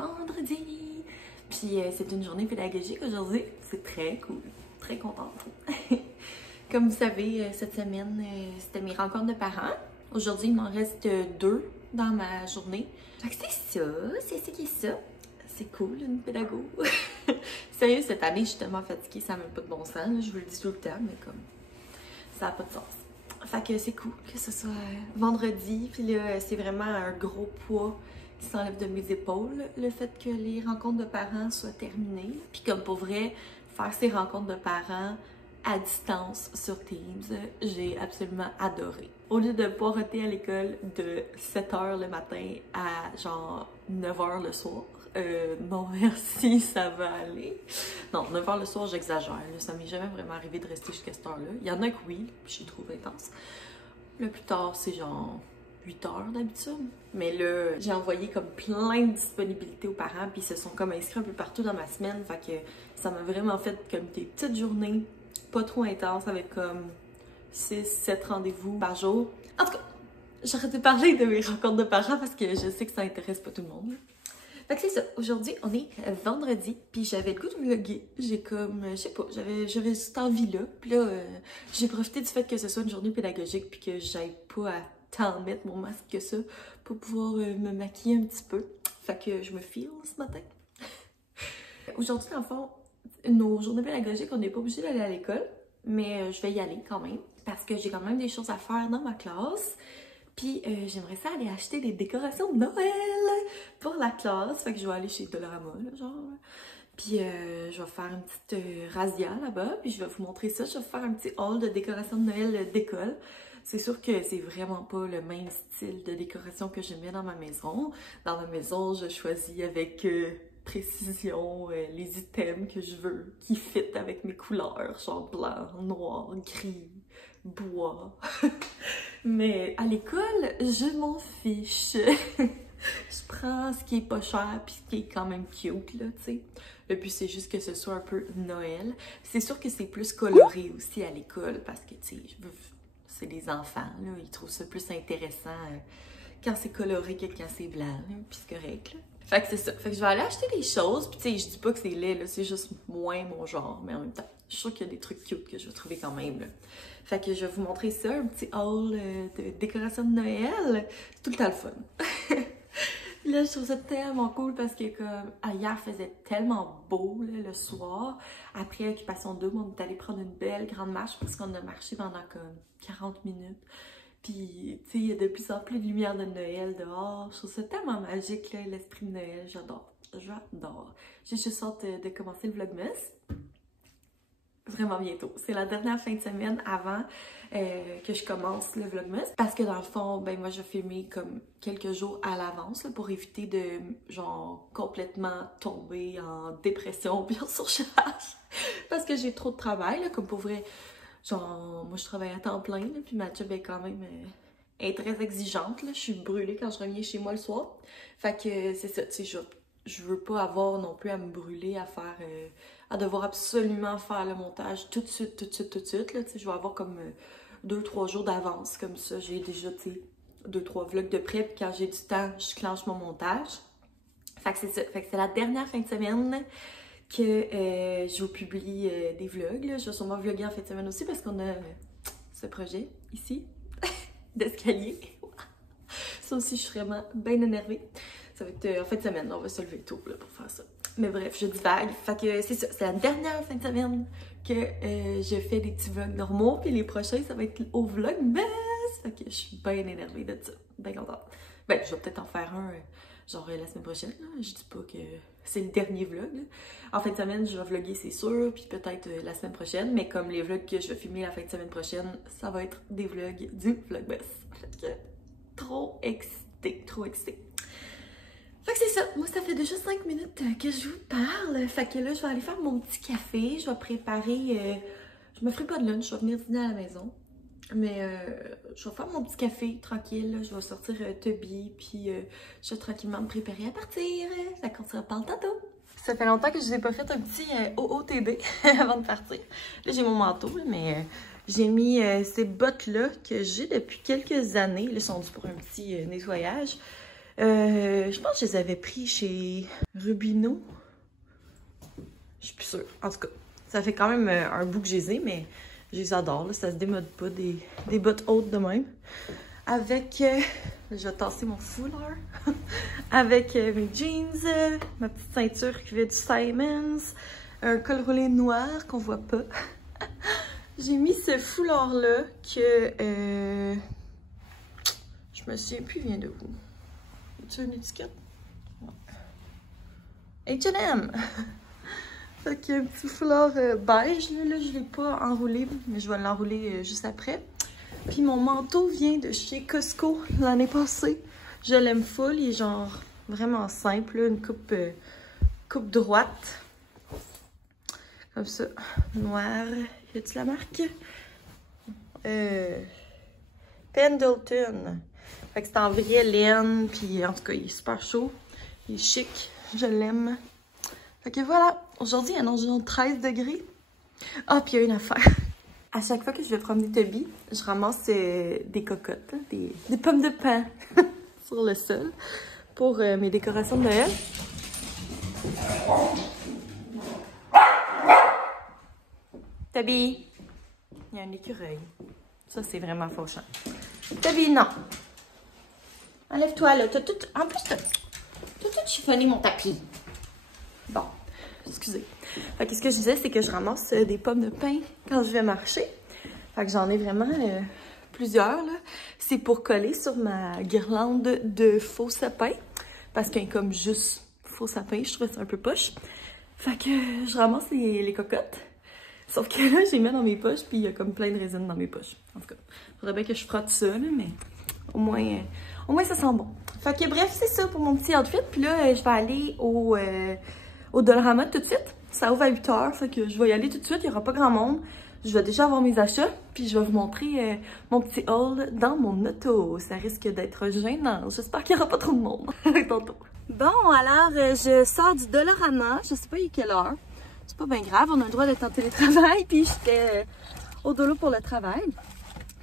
vendredi. Puis c'est une journée pédagogique aujourd'hui. C'est très cool. Très contente. Comme vous savez, cette semaine, c'était mes rencontres de parents. Aujourd'hui, il m'en reste 2 dans ma journée. Fait que c'est ça, c'est ce qui est ça. C'est cool, une pédago. Sérieux, cette année, je suis tellement fatiguée, ça n'a même pas de bon sens. Là. Je vous le dis tout le temps, mais comme ça n'a pas de sens. Fait que c'est cool que ce soit vendredi. Puis là, c'est vraiment un gros poids qui s'enlève de mes épaules, le fait que les rencontres de parents soient terminées. Puis comme pour vrai, faire ces rencontres de parents à distance sur Teams, j'ai absolument adoré. Au lieu de poireauter à l'école de 7h le matin à genre 9h le soir, non merci, ça va aller. Non, 9h le soir, j'exagère. Ça m'est jamais vraiment arrivé de rester jusqu'à cette heure-là. Il y en a que oui, puis je les trouve intense. Le plus tard, c'est genre 8h d'habitude. Mais là, j'ai envoyé comme plein de disponibilités aux parents, puis ils se sont comme inscrits un peu partout dans ma semaine. Fait que ça m'a vraiment fait comme des petites journées, pas trop intenses, avec comme 6-7 rendez-vous par jour. En tout cas, j'arrête de parler de mes rencontres de parents parce que je sais que ça intéresse pas tout le monde. Fait que c'est ça, aujourd'hui on est vendredi, puis j'avais le goût de vlogger. J'ai comme, je sais pas, j'avais cette envie-là. Puis là, j'ai profité du fait que ce soit une journée pédagogique, puis que j'aille pas à tant mettre mon masque que ça pour pouvoir me maquiller un petit peu. Fait que je me file ce matin. Aujourd'hui, dans le fond, nos journées pédagogiques, on n'est pas obligé d'aller à l'école, mais je vais y aller quand même, parce que j'ai quand même des choses à faire dans ma classe. Puis j'aimerais ça aller acheter des décorations de Noël pour la classe. Fait que je vais aller chez Dollarama, là, genre. Puis je vais faire une petite razzia là-bas. Puis je vais vous montrer ça. Je vais faire un petit haul de décoration de Noël d'école. C'est sûr que c'est vraiment pas le même style de décoration que je mets dans ma maison. Dans ma maison, je choisis avec précision les items que je veux, qui fit avec mes couleurs, genre blanc, noir, gris, bois. Mais à l'école, je m'en fiche. Je prends ce qui est pas cher puis ce qui est quand même cute, là, tu sais. Le but, c'est juste que ce soit un peu Noël. C'est sûr que c'est plus coloré aussi à l'école parce que, tu sais, c'est des enfants, là. Ils trouvent ça plus intéressant quand c'est coloré que quand c'est blanc, là. Puis c'est correct, là. Fait que c'est ça. Fait que je vais aller acheter des choses. Puis, tu sais, je dis pas que c'est laid, là. C'est juste moins mon genre. Mais en même temps, je suis sûre qu'il y a des trucs cute que je vais trouver quand même, là. Fait que je vais vous montrer ça, un petit haul de décoration de Noël. C'est tout le temps le fun. Là, je trouve ça tellement cool parce que comme hier faisait tellement beau là, le soir. Après Occupation Double, on est allé prendre une belle grande marche parce qu'on a marché pendant comme 40 minutes. Puis, tu sais, il y a de plus en plus de lumière de Noël dehors. Je trouve ça tellement magique, là, l'esprit de Noël. J'adore. J'adore. J'ai juste hâte de commencer le Vlogmas. Vraiment bientôt. C'est la dernière fin de semaine avant que je commence le Vlogmas. Parce que dans le fond, ben moi je vais filmer comme quelques jours à l'avance pour éviter de genre complètement tomber en dépression puis en surcharge. Parce que j'ai trop de travail, là, comme pour vrai. Genre, moi je travaille à temps plein, là, puis ma job est quand même est très exigeante. Là. Je suis brûlée quand je reviens chez moi le soir. Fait que c'est ça, tu sais, je veux pas avoir non plus à me brûler, à faire, à devoir absolument faire le montage tout de suite, là, tu sais, je vais avoir comme 2-3 jours d'avance, comme ça, j'ai déjà, tu sais, 2-3 vlogs de près, puis quand j'ai du temps, je clenche mon montage. Fait que c'est ça, fait que c'est la dernière fin de semaine que je vous publie des vlogs, là. Je vais sûrement vlogger en fin de semaine aussi, parce qu'on a ce projet, ici, d'escalier. Ça aussi, je suis vraiment bien énervée. Ça va être en fin de semaine, on va se lever tôt là, pour faire ça. Mais bref, je divague. Fait que c'est ça, c'est la dernière fin de semaine que je fais des petits vlogs normaux. Puis les prochains, ça va être au Vlogmas. Fait que je suis bien énervée de ça. Bien contente. Ben, je vais peut-être en faire un genre la semaine prochaine. Là. Je dis pas que c'est le dernier vlog. Là. En fin de semaine, je vais vlogger, c'est sûr. Puis peut-être la semaine prochaine. Mais comme les vlogs que je vais filmer la fin de semaine prochaine, ça va être des vlogs du Vlogmas. Fait que trop excitée, trop excitée. Fait que c'est ça, moi ça fait déjà 5 minutes que je vous parle. Fait que là, je vais aller faire mon petit café. Je vais préparer, je me ferai pas de lunch, je vais venir dîner à la maison. Mais je vais faire mon petit café tranquille. Là. Je vais sortir Toby, puis je vais tranquillement me préparer à partir. Fait qu'on se reparle tantôt. Ça fait longtemps que je n'ai pas fait un petit OOTD avant de partir. Là, j'ai mon manteau, là, mais j'ai mis ces bottes-là que j'ai depuis quelques années. Là, elles sont dues pour un petit nettoyage. Je pense que je les avais pris chez Rubino. Je suis plus sûre. En tout cas, ça fait quand même un bout que je les ai, mais je les adore. Là. Ça se démode pas des bottes hautes de même. Avec, je vais tasser mon foulard. Avec mes jeans, ma petite ceinture qui vient du Simons, un col roulé noir qu'on voit pas. J'ai mis ce foulard-là que je me souviens plus, il vient de où? Tu une étiquette? H&M! Fait que un petit foulard beige, là je l'ai pas enroulé, mais je vais l'enrouler juste après. Puis mon manteau vient de chez Costco l'année passée. Je l'aime full, il est genre vraiment simple, là, une coupe droite. Comme ça, noir. Y a-tu la marque? Pendleton. Fait que c'est en vraie laine, puis en tout cas, il est super chaud. Il est chic, je l'aime. Fait que voilà, aujourd'hui, il annonce genre 13 degrés. Ah, puis il y a une affaire. À chaque fois que je vais promener Toby, je ramasse des cocottes, des pommes de pin sur le sol pour mes décorations de Noël. Toby, il y a un écureuil. Ça, c'est vraiment fauchant. Toby, non. Enlève-toi, là. En plus, t'as tout chiffonné mon tapis. Bon, excusez. Fait que ce que je disais, c'est que je ramasse des pommes de pin quand je vais marcher. Fait que j'en ai vraiment plusieurs, là. C'est pour coller sur ma guirlande de faux sapin. Parce qu'un comme juste faux sapin, je trouvais ça un peu poche. Fait que je ramasse les cocottes. Sauf que là, j'ai mis dans mes poches, puis il y a comme plein de résine dans mes poches. En tout cas, faudrait bien que je frotte ça, là, mais au moins ça sent bon. Fait que bref, c'est ça pour mon petit outfit. Puis là, je vais aller au Dollarama tout de suite. Ça ouvre à 8 h, fait que je vais y aller tout de suite. Il n'y aura pas grand monde. Je vais déjà avoir mes achats, puis je vais vous montrer mon petit haul dans mon auto. Ça risque d'être gênant. J'espère qu'il n'y aura pas trop de monde. Tantôt. Bon, alors, je sors du Dollarama. Je sais pas il est quelle heure. C'est pas bien grave, on a le droit d'être en télétravail, puis j'étais au dolo pour le travail.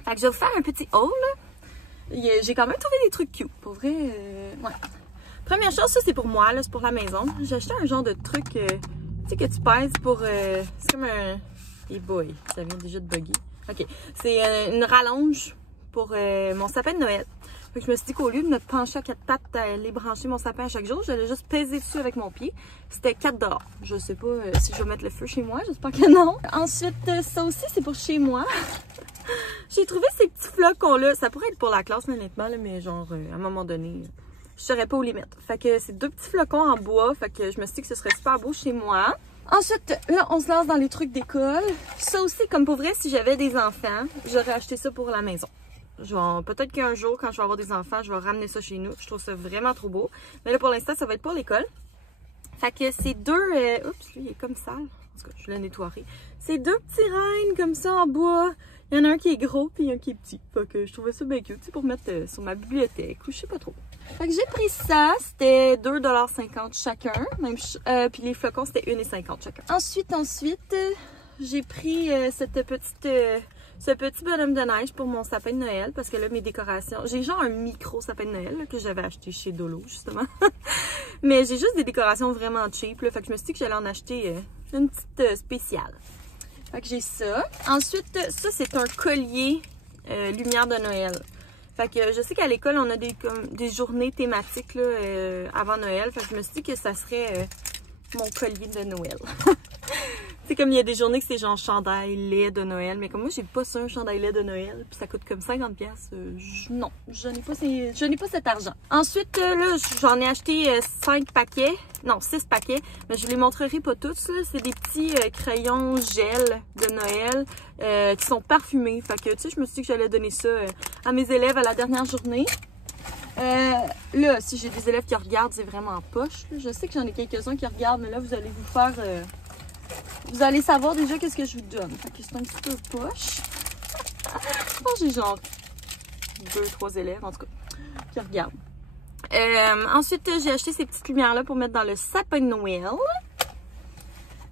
Fait que je vais vous faire un petit haul. J'ai quand même trouvé des trucs cute, pour vrai. Ouais. Première chose, ça c'est pour moi, là, c'est pour la maison. J'ai acheté un genre de truc, tu sais, que tu pèses pour... c'est comme un... Hey boy, ça vient déjà de bugger. Ok, c'est une rallonge pour mon sapin de Noël. Fait que je me suis dit qu'au lieu de me pencher à 4 pattes à aller brancher mon sapin à chaque jour, j'allais juste peser dessus avec mon pied. C'était 4 $. Je sais pas si je vais mettre le feu chez moi, j'espère que non. Ensuite, ça aussi, c'est pour chez moi. J'ai trouvé ces petits flocons-là. Ça pourrait être pour la classe, honnêtement, là, mais genre, à un moment donné, je saurais pas où les mettre. Fait que c'est 2 petits flocons en bois. Fait que je me suis dit que ce serait super beau chez moi. Ensuite, là, on se lance dans les trucs d'école. Ça aussi, comme pour vrai, si j'avais des enfants, j'aurais acheté ça pour la maison. Peut-être qu'un jour, quand je vais avoir des enfants, je vais ramener ça chez nous. Je trouve ça vraiment trop beau. Mais là, pour l'instant, ça va être pour l'école. Fait que c'est 2... oups, lui, il est comme sale. En tout cas, je l'ai nettoyé. C'est 2 petits reines comme ça en bois. Il y en a un qui est gros puis un qui est petit. Fait que je trouvais ça bien cute. C'est pour mettre sur ma bibliothèque ou je sais pas trop. Fait que j'ai pris ça. C'était 2,50 $ chacun. Même puis les flocons, c'était 1,50 $ chacun. Ensuite, j'ai pris ce petit bonhomme de neige pour mon sapin de Noël. Parce que là, mes décorations... J'ai genre un micro sapin de Noël là, que j'avais acheté chez Dolo, justement. Mais j'ai juste des décorations vraiment cheap. Là, fait que je me suis dit que j'allais en acheter une petite spéciale. Fait que j'ai ça. Ensuite, ça, c'est un collier lumière de Noël. Fait que je sais qu'à l'école, on a des journées thématiques là, avant Noël. Fait que je me suis dit que ça serait mon collier de Noël. C'est comme il y a des journées que c'est genre chandail lait de Noël. Mais comme moi, j'ai pas ça, un chandail lait de Noël. Puis ça coûte comme 50$. Non, je n'ai pas cet argent. Ensuite, là, j'en ai acheté 5 paquets. Non, 6 paquets. Mais je les montrerai pas tous. C'est des petits crayons gel de Noël qui sont parfumés. Fait que, tu sais, je me suis dit que j'allais donner ça à mes élèves à la dernière journée. Là, si j'ai des élèves qui regardent, c'est vraiment en poche. Là. Je sais que j'en ai quelques-uns qui regardent, mais là, vous allez vous faire... vous allez savoir déjà qu'est-ce que je vous donne. Fait que c'est un petit peu poche. Je pense que j'ai genre 2-3 élèves, en tout cas, qui regardent. Ensuite, j'ai acheté ces petites lumières-là pour mettre dans le sapin de Noël.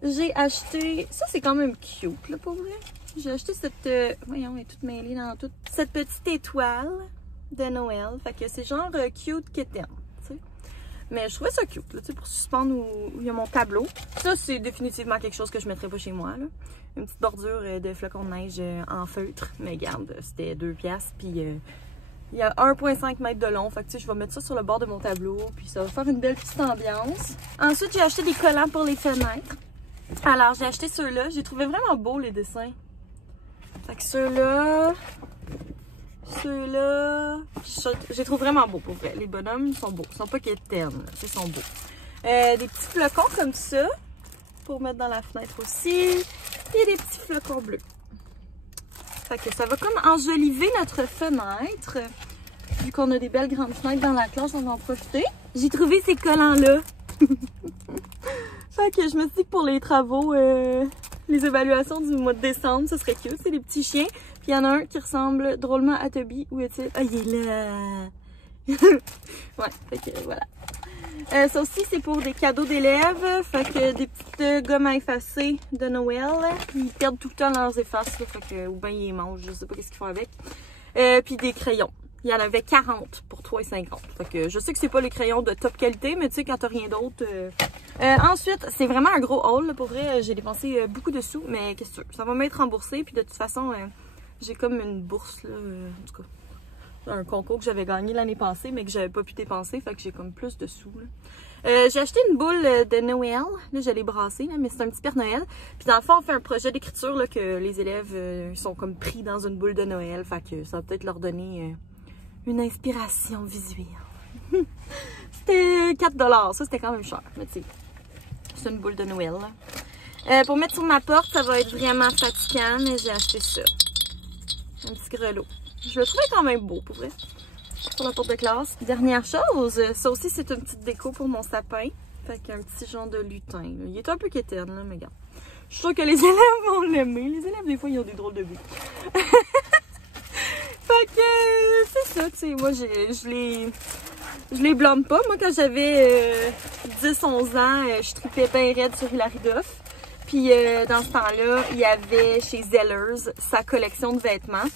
J'ai acheté... Ça, c'est quand même cute, là, pour vrai. J'ai acheté cette... voyons, elle est toute mêlée dans toute... Cette petite étoile de Noël. Fait que c'est genre cute kitten. Mais je trouvais ça cute, là, tu sais, pour suspendre où il y a mon tableau. Ça, c'est définitivement quelque chose que je mettrais pas chez moi, là. Une petite bordure de flocons de neige en feutre. Mais regarde, c'était 2$. Puis il y a 1,5 m de long. Fait que tu sais, je vais mettre ça sur le bord de mon tableau. Puis ça va faire une belle petite ambiance. Ensuite, j'ai acheté des collants pour les fenêtres. Alors, j'ai acheté ceux-là. J'ai trouvé vraiment beaux les dessins. Fait que ceux-là, je les trouve vraiment beaux pour vrai. Les bonhommes sont beaux. Ils sont pas quétaines, ils sont beaux. Des petits flocons comme ça pour mettre dans la fenêtre aussi. Et des petits flocons bleus. Fait que ça va comme enjoliver notre fenêtre. Vu qu'on a des belles grandes fenêtres dans la classe, on va en profiter. J'ai trouvé ces collants-là. Fait que je me suis dit que pour les travaux, les évaluations du mois de décembre, ce serait cute. C'est des petits chiens. Puis il y en a un qui ressemble drôlement à Toby. Où est-il? Ah, il est là! Ouais, fait que voilà. Ça aussi, c'est pour des cadeaux d'élèves. Fait que des petites gommes à effacer de Noël. Ils perdent tout le temps leurs effaces. Là, fait que, ou bien ils les mangent, je sais pas qu'est-ce qu'ils font avec. Puis des crayons. Il y en avait 40 pour 3,50. Fait que je sais que c'est pas les crayons de top qualité, mais tu sais, quand t'as rien d'autre. Ensuite, c'est vraiment un gros haul. Là, pour vrai, j'ai dépensé beaucoup de sous, mais qu'est-ce que tu veux? Ça va m'être remboursé. Puis de toute façon, j'ai comme une bourse, là, en tout cas. Un concours que j'avais gagné l'année passée, mais que j'avais pas pu dépenser, fait que j'ai comme plus de sous. J'ai acheté une boule de Noël, là je l'ai brassée, là, mais c'est un petit Père Noël. Puis dans le fond, on fait un projet d'écriture là, que les élèves sont comme pris dans une boule de Noël, fait que ça va peut-être leur donner une inspiration visuelle. C'était 4$, ça c'était quand même cher, mais tu sais, c'est une boule de Noël. Pour mettre sur ma porte, ça va être vraiment fatigant, mais j'ai acheté ça. Un petit grelot. Je le trouvais quand même beau, pour vrai, pour la porte de classe. Dernière chose, ça aussi, c'est une petite déco pour mon sapin. Fait qu'un petit genre de lutin. Là. Il est un peu quétaine, là, mais regarde. Je suis sûre que les élèves vont l'aimer. Les élèves, des fois, ils ont des drôles de goût. Fait que, c'est ça, tu sais. Moi, je les blâme pas. Moi, quand j'avais 10-11 ans, je tripais bien raide sur Hilary Duff. Puis, dans ce temps-là, il y avait chez Zellers sa collection de vêtements.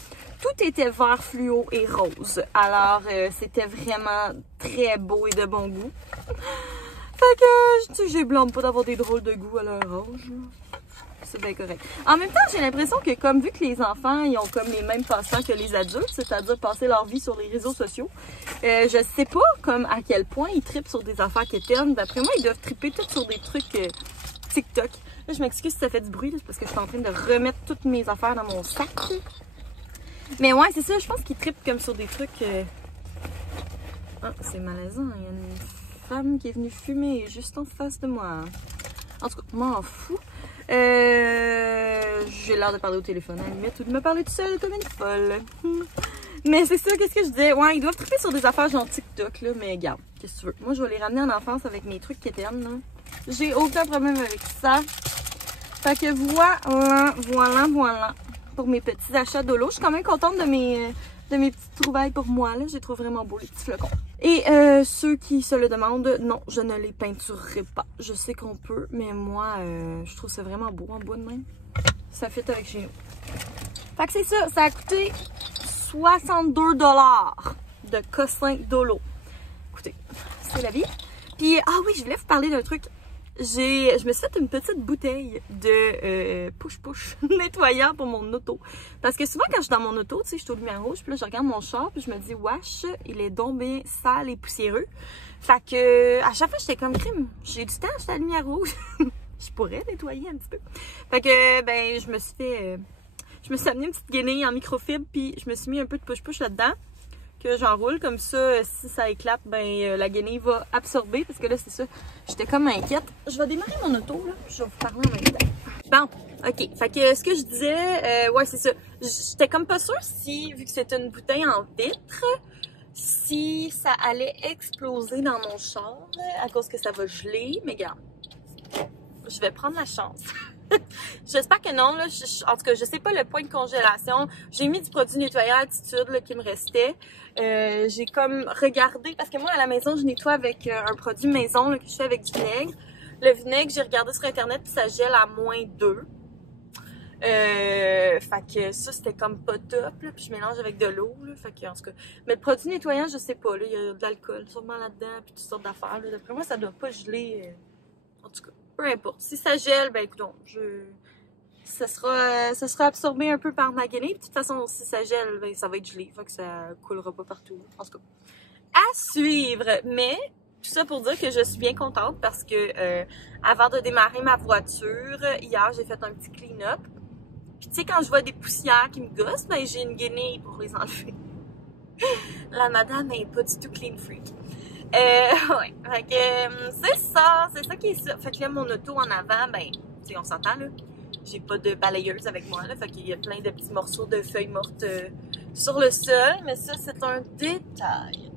Tout était vert fluo et rose. Alors, c'était vraiment très beau et de bon goût. Fait que, tu sais, je blâme pas d'avoir des drôles de goût à leur âge. C'est bien correct. En même temps, j'ai l'impression que comme vu que les enfants, ils ont comme les mêmes passe-temps que les adultes, c'est-à-dire passer leur vie sur les réseaux sociaux, je sais pas comme à quel point ils trippent sur des affaires quétaines. D'après moi, ils doivent tripper tout sur des trucs TikTok. Là, je m'excuse si ça fait du bruit, là, c'est parce que je suis en train de remettre toutes mes affaires dans mon sac. Mais ouais, c'est ça, je pense qu'ils trippent comme sur des trucs... Ah, c'est malaisant, il y a une femme qui est venue fumer juste en face de moi. En tout cas, m'en fous. J'ai l'air de parler au téléphone à la limite ou de me parler tout seul comme une folle. Mais c'est ça, qu'est-ce que je disais? Ouais, ils doivent tripper sur des affaires genre TikTok, là, mais regarde, qu'est-ce que tu veux? Moi, je vais les ramener en enfance avec mes trucs quétaines, là. J'ai aucun problème avec ça. Fait que voilà. Pour mes petits achats d'Olo. Je suis quand même contente de mes petites trouvailles pour moi. Là, je les trouve vraiment beaux, les petits flocons. Et ceux qui se le demandent, non, je ne les peinturerai pas. Je sais qu'on peut, mais moi, je trouve ça vraiment beau en bois de même. Ça fit avec chez nous. Fait que c'est ça, ça a coûté 62$ de cossin d'Olo. Écoutez, c'est la vie. Puis, ah oui, je voulais vous parler d'un truc. Je me suis fait une petite bouteille de push-push nettoyant pour mon auto. Parce que souvent, quand je suis dans mon auto, tu sais, je suis aux lumières rouges, puis là, je regarde mon char, puis je me dis, wesh, il est donc bien sale et poussiéreux. Fait que, à chaque fois, j'étais comme crime. J'ai du temps, j'étais à la lumière rouge. Je pourrais nettoyer un petit peu. Fait que, ben, je me suis amené une petite guenille en microfibre, puis je me suis mis un peu de push-push là-dedans. Que j'enroule comme ça, si ça éclate, ben la guenille va absorber parce que là c'est ça, j'étais comme inquiète. Je vais démarrer mon auto là, puis je vais vous parler en même temps. Bon, ok, fait que ce que je disais, ouais c'est ça, j'étais comme pas sûre si, vu que c'était une bouteille en vitre, si ça allait exploser dans mon char à cause que ça va geler, mais regarde, je vais prendre la chance. J'espère que non, là. En tout cas, je sais pas le point de congélation. J'ai mis du produit nettoyant Attitude là, qui me restait. J'ai comme regardé, parce que moi à la maison, je nettoie avec un produit maison là, que je fais avec du vinaigre. Le vinaigre, j'ai regardé sur internet puis ça gèle à -2. Fait que ça, c'était comme pas top, là, puis je mélange avec de l'eau, là, fait que, en tout cas. Mais le produit nettoyant, je sais pas, là, il y a de l'alcool sûrement là-dedans, puis toutes sortes d'affaires, là. D'après moi, ça doit pas geler, en tout cas, peu importe. Si ça gèle, ben écoute, ça sera absorbé un peu par ma guenille, de toute façon, si ça gèle, ben ça va être gelé, fait que ça coulera pas partout, en tout cas. À suivre, mais... Tout ça pour dire que je suis bien contente parce que avant de démarrer ma voiture, hier, j'ai fait un petit clean-up. Puis tu sais, quand je vois des poussières qui me gossent, ben j'ai une guenille pour les enlever. La madame n'est pas du tout clean freak. Ouais, fait que c'est ça qui est ça. Fait que là, mon auto en avant, ben, tu sais, on s'entend là. J'ai pas de balayeuse avec moi là, fait qu'il y a plein de petits morceaux de feuilles mortes sur le sol, mais ça, c'est un détail.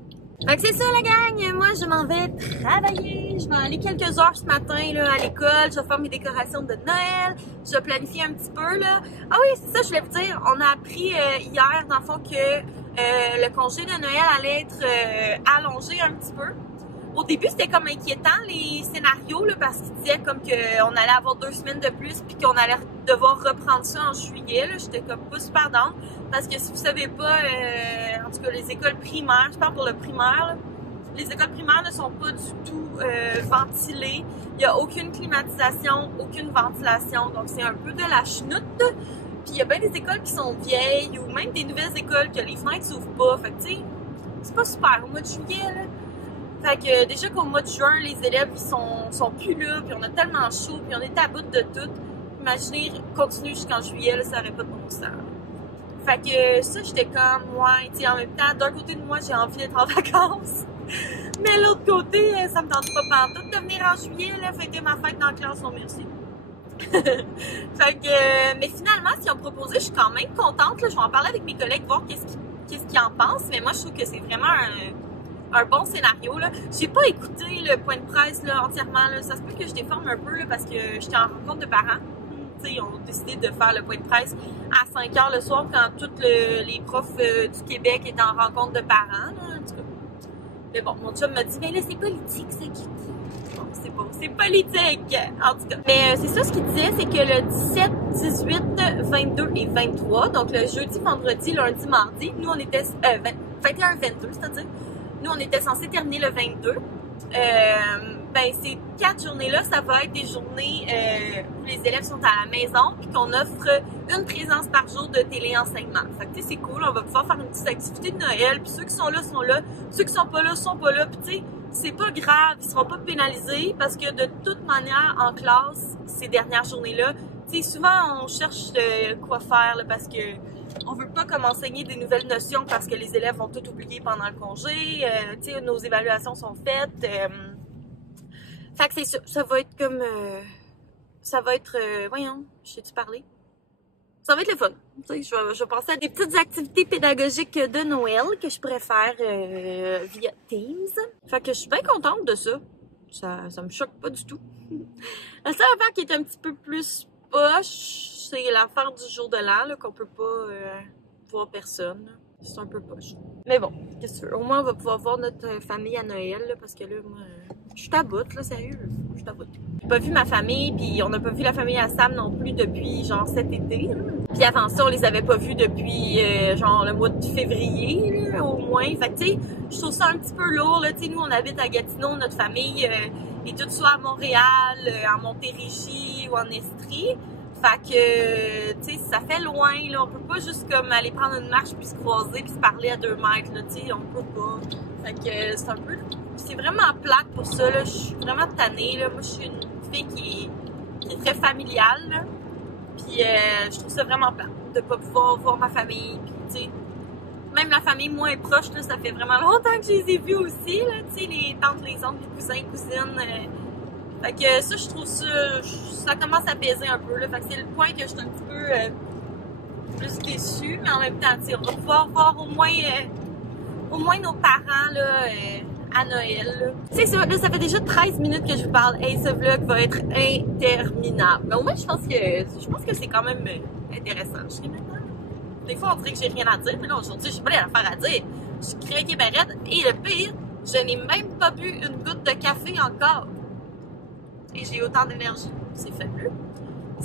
Fait que c'est ça la gang, moi je m'en vais travailler, je vais aller quelques heures ce matin là, à l'école, je vais faire mes décorations de Noël, je vais planifier un petit peu là. Ah oui, c'est ça, je voulais vous dire, on a appris hier dans le fond que le congé de Noël allait être allongé un petit peu. Au début c'était comme inquiétant les scénarios là, parce qu'ils disaient comme qu'on allait avoir 2 semaines de plus puis qu'on allait devoir reprendre ça en juillet. J'étais comme pas super down. Parce que si vous savez pas, en tout cas les écoles primaires, je parle pour le primaire, là, les écoles primaires ne sont pas du tout ventilées. Il n'y a aucune climatisation, aucune ventilation. Donc c'est un peu de la chenoute. Puis il y a bien des écoles qui sont vieilles ou même des nouvelles écoles que les fenêtres s'ouvrent pas. Fait que tu sais, c'est pas super au mois de juillet là. Fait que déjà qu'au mois de juin, les élèves ils sont plus là, puis on a tellement chaud, puis on est à bout de tout. Imaginez continuer jusqu'en juillet, là, ça n'aurait pas de bon sens. Fait que ça, j'étais comme, ouais, tu sais, en même temps, d'un côté de moi, j'ai envie d'être en vacances. Mais l'autre côté, ça me tente pas pantoute de venir en juillet, là, fêter ma fête dans la classe, non merci. Fait que, mais finalement, ce qu'ils ont proposé, je suis quand même contente, là. Je vais en parler avec mes collègues, voir qu'est-ce qu'ils en pensent. Mais moi, je trouve que c'est vraiment un bon scénario, là. J'ai pas écouté le point de presse, là, entièrement, là. Ça se peut que je déforme un peu, là, parce que j'étais en rencontre de parents. Ils ont décidé de faire le point de presse à 5h le soir quand tous les profs du Québec étaient en rencontre de parents. Là, en tout cas. Mais bon, mon chum m'a dit, mais là, c'est politique, c'est qui? Bon, c'est bon, c'est politique, en tout cas. Mais c'est ça, ce qu'il disait, c'est que le 17, 18, 22 et 23, donc le jeudi, vendredi, lundi, mardi, nous, on était 21, 22, c'est-à-dire, nous, on était censés terminer le 22. Ben, ces 4 journées-là, ça va être des journées où les élèves sont à la maison puis qu'on offre une présence par jour de téléenseignement. Fait que tu sais, c'est cool, on va pouvoir faire une petite activité de Noël, puis ceux qui sont là, ceux qui sont pas là, puis tu sais, c'est pas grave, ils seront pas pénalisés parce que de toute manière, en classe, ces dernières journées-là, tu sais, souvent, on cherche quoi faire, là, parce que on veut pas comme enseigner des nouvelles notions parce que les élèves vont tout oublier pendant le congé, tu sais, nos évaluations sont faites, fait que c'est ça, ça va être comme, voyons, je sais-tu parler? Ça va être le fun. Tu sais, je vais penser à des petites activités pédagogiques de Noël que je pourrais faire via Teams. Fait que je suis bien contente de ça. Ça me choque pas du tout. La seule affaire qui est un petit peu plus poche, c'est l'affaire du jour de l'an, qu'on peut pas voir personne. C'est un peu poche. Mais bon, qu'est-ce que tu veux? Au moins, on va pouvoir voir notre famille à Noël, là, parce que là, moi, je suis à bout, là, sérieux. Je suis à bout. J'ai pas vu ma famille, puis on n'a pas vu la famille à Sam non plus depuis, genre, cet été, là. Puis avant ça, on les avait pas vus depuis, genre, le mois de février, là, au moins. Fait que, tu sais, je trouve ça un petit peu lourd, là. Tu sais, nous, on habite à Gatineau, notre famille est toute soit à Montréal, en Montérégie ou en Estrie. Fait que, tu sais, ça fait loin, là. On peut pas juste comme aller prendre une marche puis se croiser puis se parler à 2 mètres, là. Tu sais, on peut pas. Fait que c'est un peu... C'est vraiment plate pour ça, là. Je suis vraiment tannée, là. Moi, je suis une fille qui est très familiale, là. Puis je trouve ça vraiment plate de pas pouvoir voir ma famille. Puis, tu sais, même la famille moins proche, là, ça fait vraiment longtemps que je les ai vus aussi, là. Tu sais, les tantes, les oncles, les cousins, cousines... Fait que ça, je trouve ça commence à peser un peu, là. Fait que c'est le point que je suis un petit peu plus déçue, mais en même temps, tu sais, on va pouvoir voir au moins nos parents, là, à Noël, là. Tu sais, là, ça fait déjà 13 minutes que je vous parle. Hey, ce vlog va être interminable. Mais au moins, je pense que c'est quand même intéressant. Je sais maintenant. Des fois, on dirait que j'ai rien à dire, mais là, aujourd'hui, j'ai pas d'affaires à dire. Je suis craquée barrette. Et le pire, je n'ai même pas bu une goutte de café encore. Et j'ai autant d'énergie. C'est fabuleux.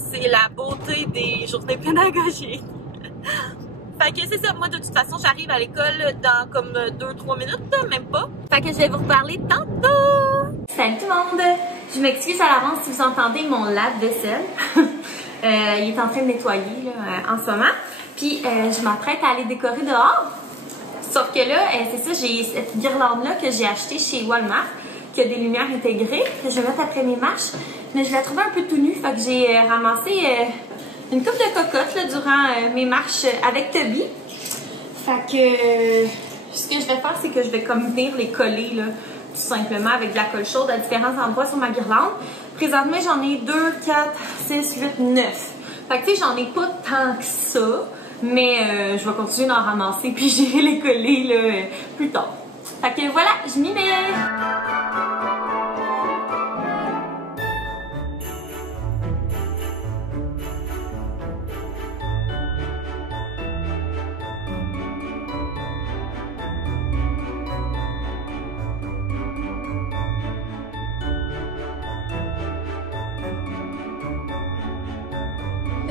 C'est la beauté des journées pédagogiques. Fait que c'est ça, moi de toute façon j'arrive à l'école dans comme 2-3 minutes, là, même pas. Fait que je vais vous reparler tantôt! Salut tout le monde! Je m'excuse à l'avance si vous entendez mon lave-vaisselle. Il est en train de nettoyer là, en ce moment. Puis je m'apprête à aller décorer dehors. Sauf que là, c'est ça, j'ai cette guirlande-là que j'ai achetée chez Walmart, qui a des lumières intégrées, que je vais mettre après mes marches. Mais je la trouvais un peu tout nue, fait que j'ai ramassé une coupe de cocottes là, durant mes marches avec Toby. Fait que ce que je vais faire, c'est que je vais comme venir les coller là, tout simplement avec de la colle chaude à différents endroits sur ma guirlande. Présentement, j'en ai 2, 4, 6, 8, 9. Fait que tu sais, j'en ai pas tant que ça, mais je vais continuer d'en ramasser puis j'irai les coller là, plus tard. Fait que voilà, je m'y mets!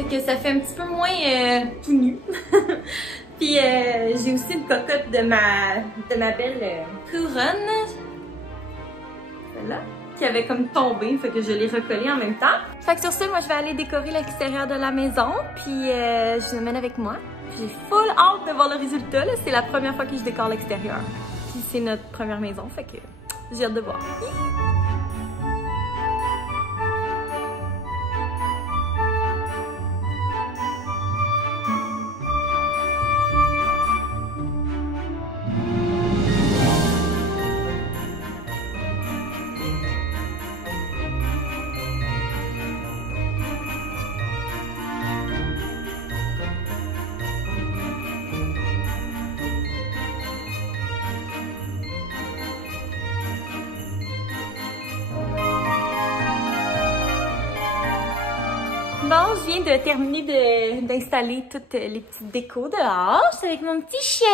Que ça fait un petit peu moins tout nu. Puis j'ai aussi une cocotte de ma belle couronne. Celle-là. Qui avait comme tombé, fait que je l'ai recollée en même temps. Fait que sur ce, moi je vais aller décorer l'extérieur de la maison. Puis je l'amène avec moi. J'ai full hâte de voir le résultat. C'est la première fois que je décore l'extérieur. Puis c'est notre première maison, fait que j'ai hâte de voir. Bon, je viens de terminer d'installer toutes les petites décos dehors. Je suis avec mon petit chien.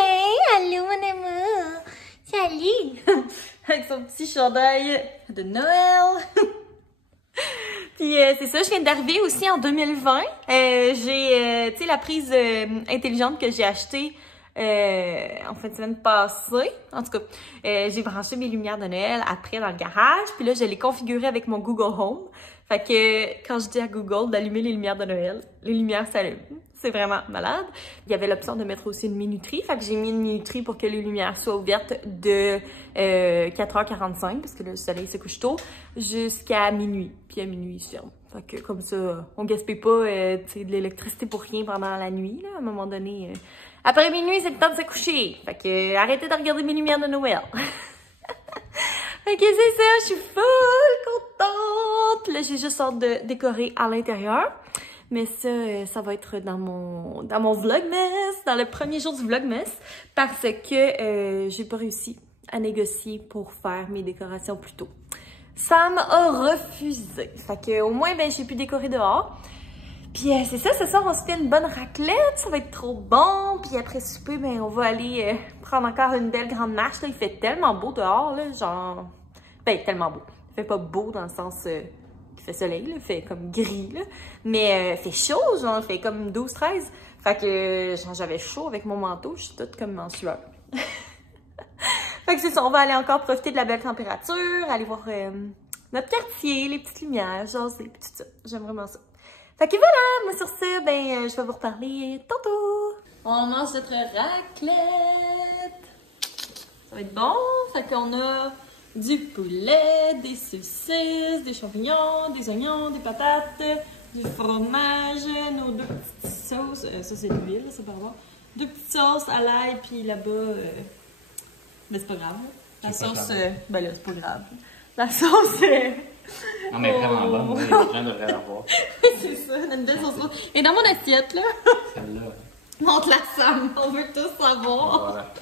Allô, mon amour. Salut. Avec son petit chandail de Noël. Puis c'est ça, je viens d'arriver aussi en 2020. J'ai, tu sais, la prise intelligente que j'ai achetée en fin de semaine passée. En tout cas, j'ai branché mes lumières de Noël après dans le garage. Puis là, je l'ai configurée avec mon Google Home. Fait que quand je dis à Google d'allumer les lumières de Noël, les lumières s'allument. C'est vraiment malade. Il y avait l'option de mettre aussi une minuterie. Fait que j'ai mis une minuterie pour que les lumières soient ouvertes de 4h45, parce que le soleil se couche tôt, jusqu'à minuit. Puis à minuit, il se ferme. Fait que comme ça, on gaspille pas de l'électricité pour rien pendant la nuit. Là. À un moment donné, après minuit, c'est le temps de se coucher. Fait que arrêtez de regarder mes lumières de Noël. Fait que c'est ça, je suis full contente. Là, j'ai juste hâte de décorer à l'intérieur. Mais ça va être dans mon vlogmas, dans le premier jour du vlogmas, parce que j'ai pas réussi à négocier pour faire mes décorations plus tôt. Ça m'a refusé. Fait que au moins, ben, j'ai pu décorer dehors. Puis c'est ça, ce soir, on se fait une bonne raclette, ça va être trop bon. Puis après souper, ben, on va aller prendre encore une belle grande marche. Là, il fait tellement beau dehors, là, genre... Ben, tellement beau. Il fait pas beau dans le sens qu'il fait soleil, là, il fait comme gris, là. Mais il fait chaud, genre, il fait comme 12-13. Fait que genre, j'avais chaud avec mon manteau, je suis toute comme en sueur. Fait que c'est ça, on va aller encore profiter de la belle température, aller voir notre quartier, les petites lumières, jaser, puis tout ça. J'aime vraiment ça. Fait que voilà, moi sur ce, ben, je vais vous reparler tantôt. On mange notre raclette. Ça va être bon. Fait qu'on a du poulet, des saucisses, des champignons, des oignons, des patates, du fromage, nos deux petites sauces. Ça, c'est de l'huile, ça peut avoir. Deux petites sauces à l'ail, puis là-bas, mais c'est pas grave. La sauce, ben là, c'est pas grave. La sauce, non, mais vraiment bonne, oui, les gens devraient l'avoir. C'est ça, une belle sauce. Et dans mon assiette, là. Celle-là. Montre la somme, on veut tous savoir. Voilà.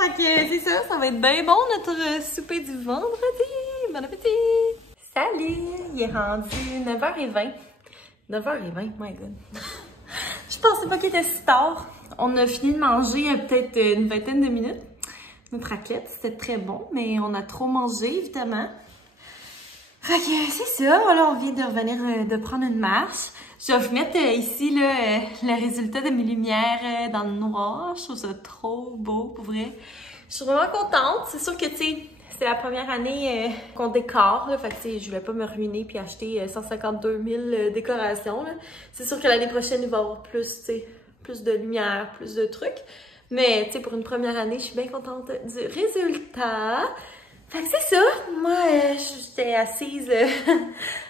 Fait que c'est ça, ça va être bien bon notre souper du vendredi. Bon appétit! Salut! Il est rendu 9h20. 9h20, my god. Je pensais pas qu'il était si tard. On a fini de manger il y a peut-être une vingtaine de minutes. Notre raclette, c'était très bon, mais on a trop mangé, évidemment. Fait que c'est ça, là on vient de revenir de prendre une marche. Je vais vous mettre ici là, le résultat de mes lumières dans le noir. Je trouve ça trop beau pour vrai. Je suis vraiment contente. C'est sûr que tu sais, c'est la première année qu'on décore. Là, fait que tu sais, je voulais pas me ruiner puis acheter 152 000 décorations. C'est sûr que l'année prochaine il va y avoir plus, tu sais, plus de lumière, plus de trucs. Mais tu sais, pour une première année, je suis bien contente du résultat. Fait que c'est ça. Moi, j'étais assise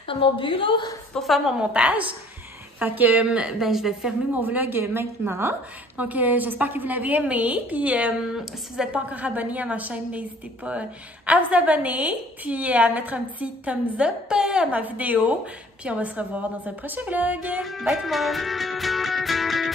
à mon bureau pour faire mon montage. Fait que, ben, je vais fermer mon vlog maintenant. Donc, j'espère que vous l'avez aimé. Puis, si vous n'êtes pas encore abonné à ma chaîne, n'hésitez pas à vous abonner. Puis, à mettre un petit thumbs up à ma vidéo. Puis, on va se revoir dans un prochain vlog. Bye tout le monde!